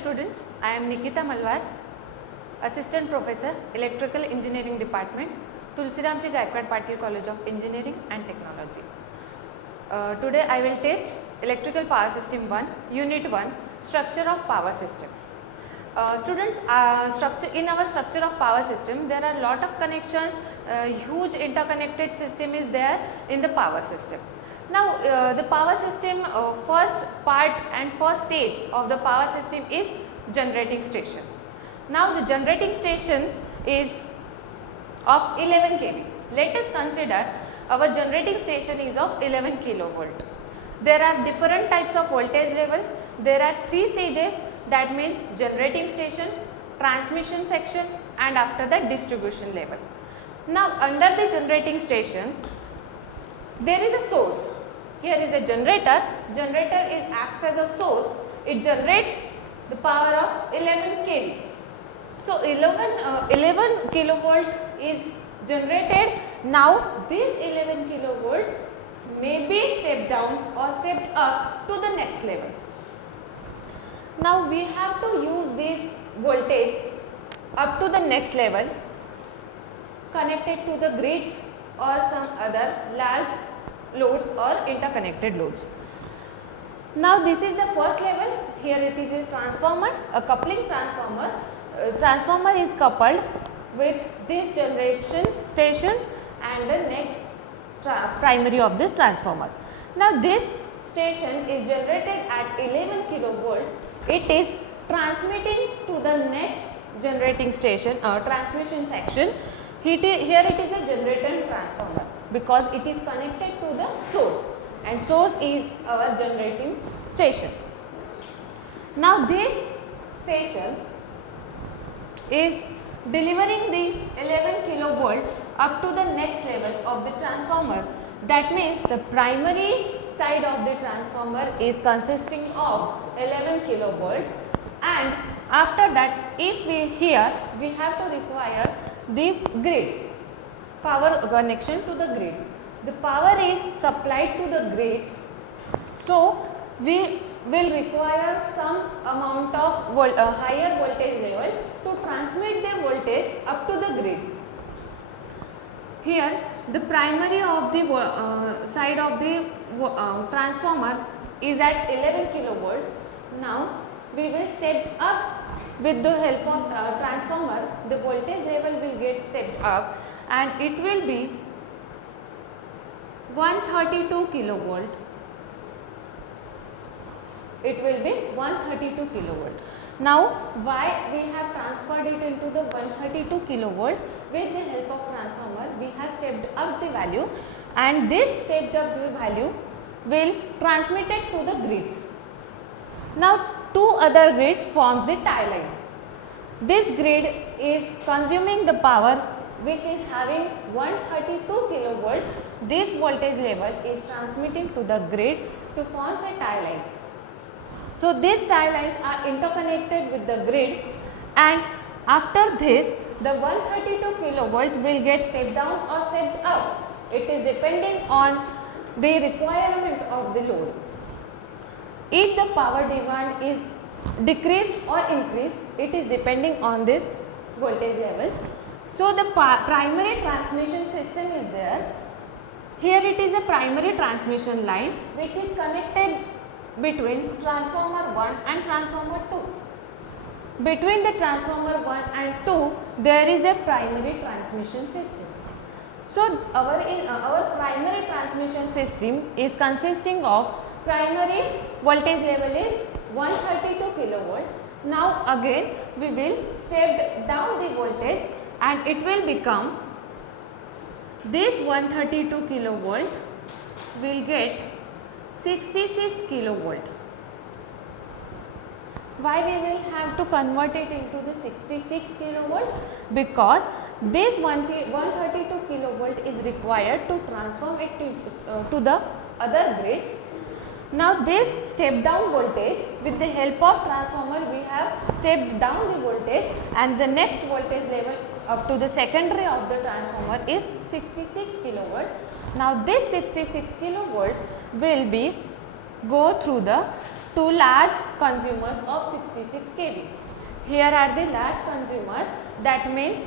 students, I am Nikita Malwar, Assistant Professor, Electrical Engineering Department, Tulsi Ramji Gaikwad Patil College of Engineering and Technology. Today I will teach Electrical Power System 1, Unit 1, Structure of Power System. Students, in our structure of power system, there are lot of connections, huge interconnected system is there in the power system. Now, the power system first part and first stage of the power system is generating station. Now, the generating station is of 11 kV. Let us consider our generating station is of 11 kilovolt. There are different types of voltage level. There are 3 stages, that means generating station, transmission section and after that distribution level. Now, under the generating station, there is a source. Here is a generator. Generator acts as a source. It generates the power of 11 kV. So, 11 kilovolt is generated. Now, this 11 kilovolt may be stepped down or stepped up to the next level. Now, we have to use this voltage up to the next level connected to the grids or some other large loads or interconnected loads. Now, this is the first level. Here it is a transformer, a coupling transformer. Transformer is coupled with this generation station and the next primary of this transformer. Now, this station is generated at 11 kilovolt. It is transmitting to the next generating station or transmission section. Here it is a generator transformer because it is connected to the source and source is our generating station. Now, this station is delivering the 11 kilovolt up to the next level of the transformer. That means the primary side of the transformer is consisting of 11 kilovolt, and after that if we have to require the grid, power connection to the grid. The power is supplied to the grids, so we will require some amount of higher voltage level to transmit the voltage up to the grid. Here the primary of the side of the transformer is at 11 kilovolt. Now, we will step up with the help of transformer. The voltage level will get stepped up and it will be 132 kilovolt. It will be 132 kilovolt. Now, why we have transferred it into the 132 kilovolt? With the help of transformer, we have stepped up the value, and this stepped up the value will transmit it to the grids. Now, 2 other grids forms the tie line. This grid is consuming the power which is having 132 kilovolt. This voltage level is transmitting to the grid to form a tie lines. So, these tie lines are interconnected with the grid, and after this the 132 kilovolt will get stepped down or stepped up. It is depending on the requirement of the load. If the power demand is decreased or increased, it is depending on this voltage levels. So, the primary transmission system is there. Here it is a primary transmission line which is connected between transformer 1 and transformer 2. Between the transformer 1 and 2, there is a primary transmission system. So, our primary transmission system is consisting of primary voltage level is 132 kilovolt. Now, again we will step down the voltage and it will become, this 132 kilovolt will get 66 kilovolt. Why we will have to convert it into the 66 kilovolt? Because this 132 kilovolt is required to transform it to the other grids. Now, this step down voltage, with the help of transformer we have stepped down the voltage, and the next voltage level up to the secondary of the transformer is 66 kilovolt. Now, this 66 kilovolt will be go through the to large consumers of 66 kV. Here are the large consumers, that means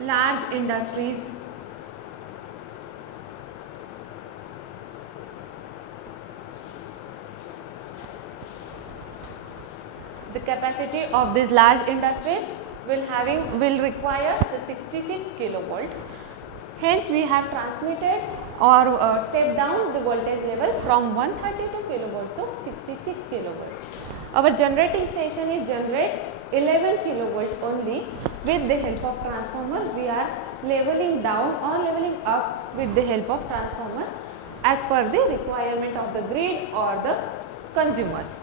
large industries, the capacity of these large industries will require the 66 kilovolt. Hence we have transmitted or stepped down the voltage level from 132 kilovolt to 66 kilovolt. Our generating station is generates 11 kilovolt only. With the help of transformer, we are leveling down or leveling up with the help of transformer as per the requirement of the grid or the consumers.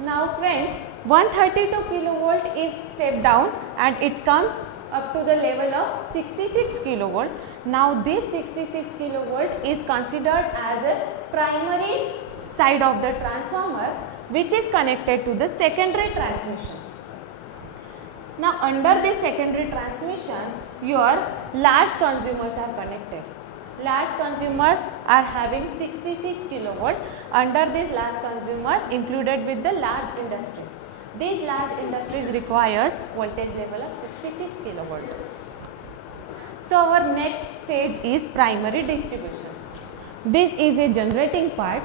Now friends, 132 kilovolt is stepped down and it comes up to the level of 66 kilovolt. Now this 66 kilovolt is considered as a primary side of the transformer, which is connected to the secondary transmission. Now under this secondary transmission, your large consumers are connected. Large consumers are having 66 kilovolt. Under these large consumers included with the large industries. These large industries requires voltage level of 66 kilovolt. So our next stage is primary distribution. This is a generating part.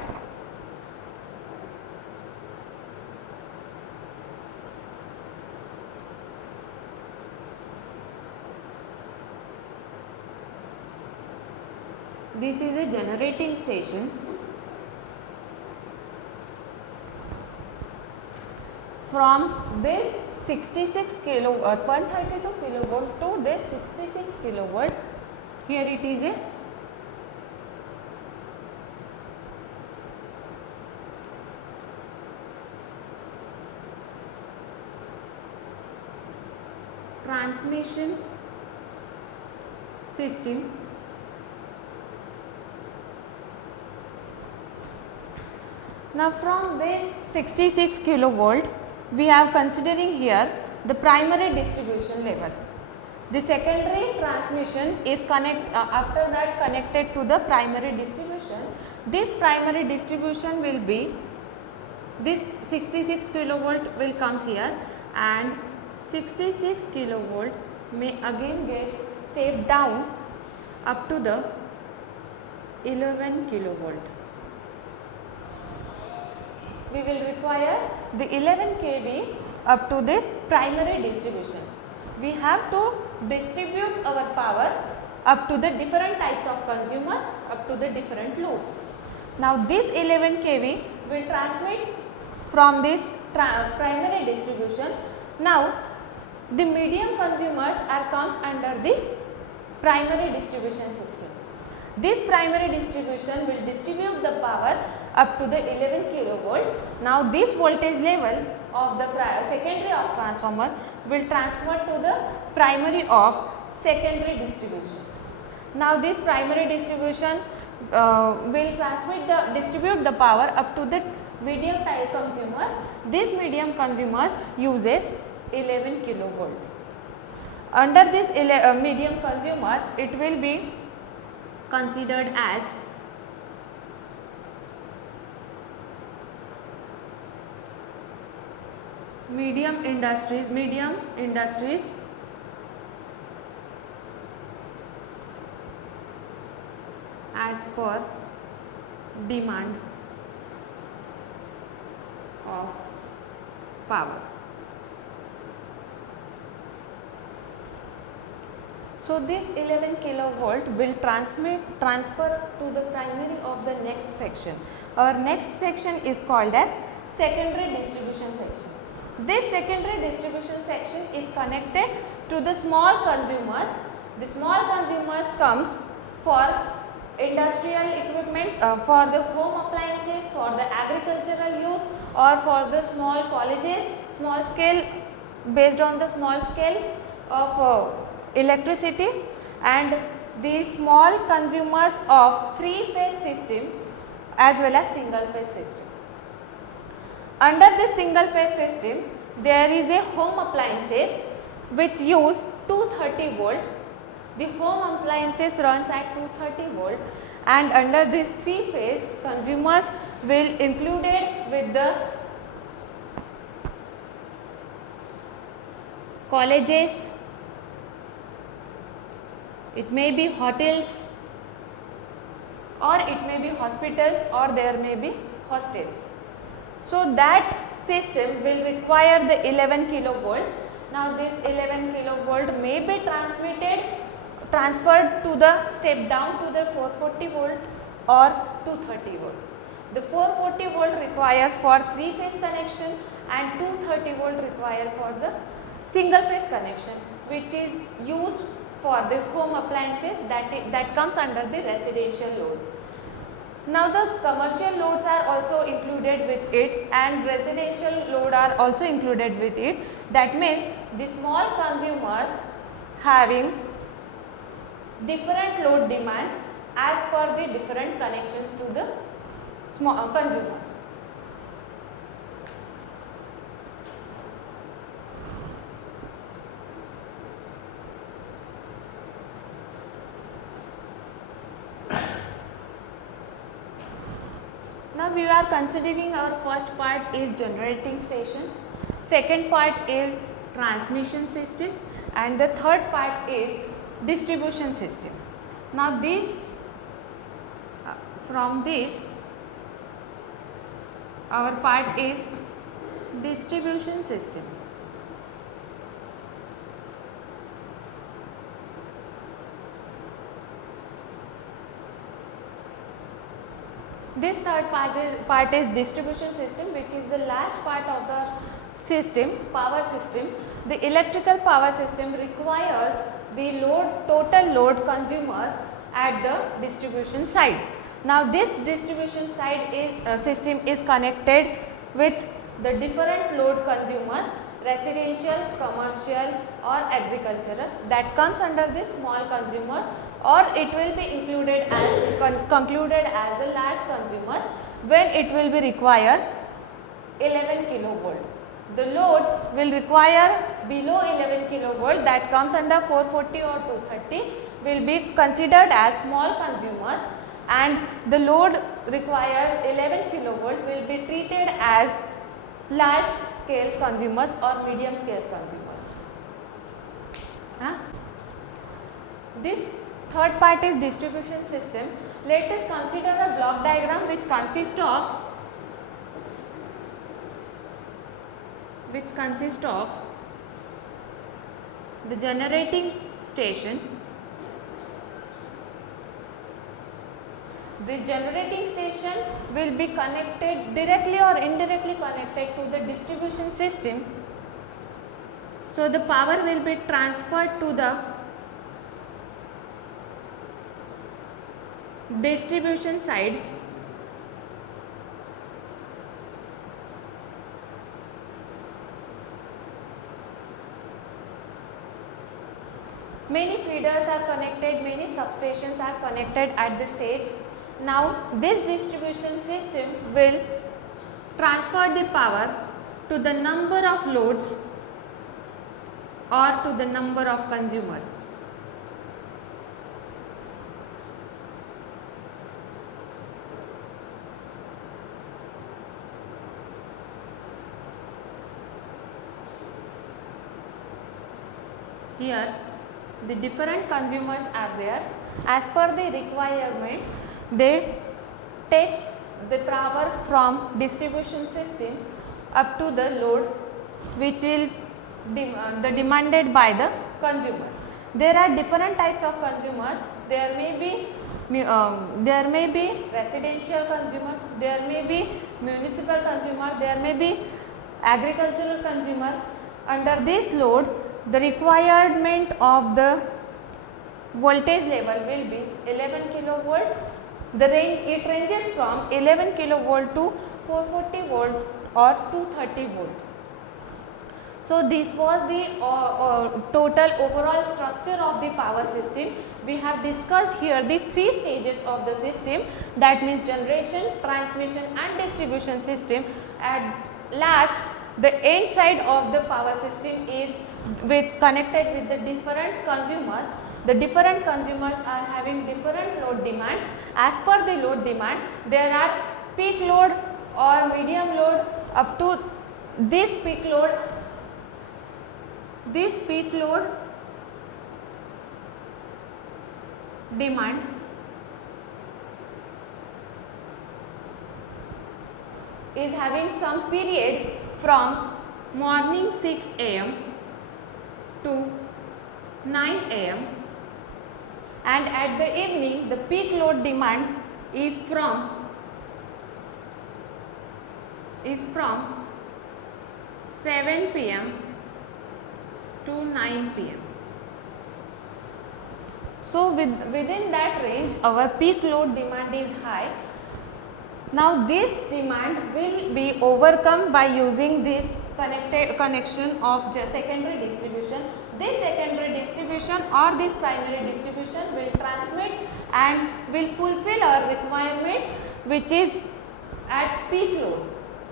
This is a generating station. From this 66 kilovolt, 132 kilovolt to this 66 kilovolt, here it is a transmission system. Now from this 66 kilovolt, we are considering here the primary distribution level. The secondary transmission is after that connected to the primary distribution. This primary distribution will be, this 66 kilovolt will comes here and 66 kilovolt may again get stepped down up to the 11 kilovolt. We will require the 11 kV up to this primary distribution. We have to distribute our power up to the different types of consumers, up to the different loads. Now this 11 kV will transmit from this primary distribution. Now the medium consumers comes under the primary distribution system. This primary distribution will distribute the power up to the 11 kilovolt. Now this voltage level of the secondary of transformer will transfer to the primary of secondary distribution. Now this primary distribution will distribute the power up to the medium type consumers. This medium consumers uses 11 kilovolt. Under this medium consumers, it will be considered as medium industries as per demand of power. So this 11 kilovolt will transfer to the primary of the next section. Our next section is called as secondary distribution section. This secondary distribution section is connected to the small consumers. The small consumers comes for industrial equipment, for the home appliances, for the agricultural use, or for the small colleges, small scale, based on the small scale of electricity, and the small consumers of three-phase system as well as single-phase system. Under this single-phase system, there is a home appliances which use 230 volt. The home appliances runs at 230 volt, and under this 3-phase consumers will included with the colleges, it may be hotels, or it may be hospitals, or there may be hostels. So that system will require the 11 kilovolt. Now this 11 kilovolt may be transferred to the step down to the 440 volt or 230 volt. The 440 volt requires for 3-phase connection and 230 volt require for the single phase connection, which is used for the home appliances that comes under the residential load. Now the commercial loads are also included with it and residential load are also included with it. That means the small consumers having different load demands as per the different connections to the small consumers. Now we are considering our first part is generating station, second part is transmission system, and the third part is distribution system. Now this from this our part is distribution system. This third part is distribution system, which is the last part of the system, power system. The electrical power system requires the total load consumers at the distribution side. Now this distribution side system is connected with the different load consumers, residential, commercial or agricultural, that comes under the small consumers, or it will be included as concluded as the large consumers when it will be require 11 kilovolt. The loads will require below 11 kilovolt, that comes under 440 or 230, will be considered as small consumers, and the load requires 11 kilovolt will be treated as large scale consumers or medium scale consumers. This third part is distribution system. Let us consider a block diagram which consists of the generating station. This generating station will be connected directly or indirectly connected to the distribution system. So the power will be transferred to the distribution side. Many feeders are connected, many substations are connected at this stage. Now this distribution system will transfer the power to the number of loads or to the number of consumers. Here the different consumers are there. As per the requirement, they take the power from distribution system up to the load which will demanded by the consumers. There are different types of consumers. There may be residential consumer, there may be municipal consumer, there may be agricultural consumer. Under this load, the requirement of the voltage level will be 11 kilovolt. It ranges from 11 kilovolt to 440 volt or 230 volt. So this was the total overall structure of the power system. We have discussed here the 3 stages of the system, that means generation, transmission and distribution system. At last, the end side of the power system is connected with the different consumers. the different consumers are having different load demands. As per the load demand, there are peak load or medium load up to this peak load. This peak load demand is having some period from morning 6 am to 9 am, and at the evening the peak load demand is from 7 pm to 9 pm. So within that range our peak load demand is high. Now this demand will be overcome by using this connection of secondary distribution. This secondary distribution or this primary distribution will transmit and will fulfill our requirement, which is at peak load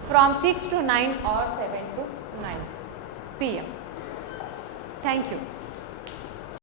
from 6 to 9 or 7 to 9 pm. Thank you.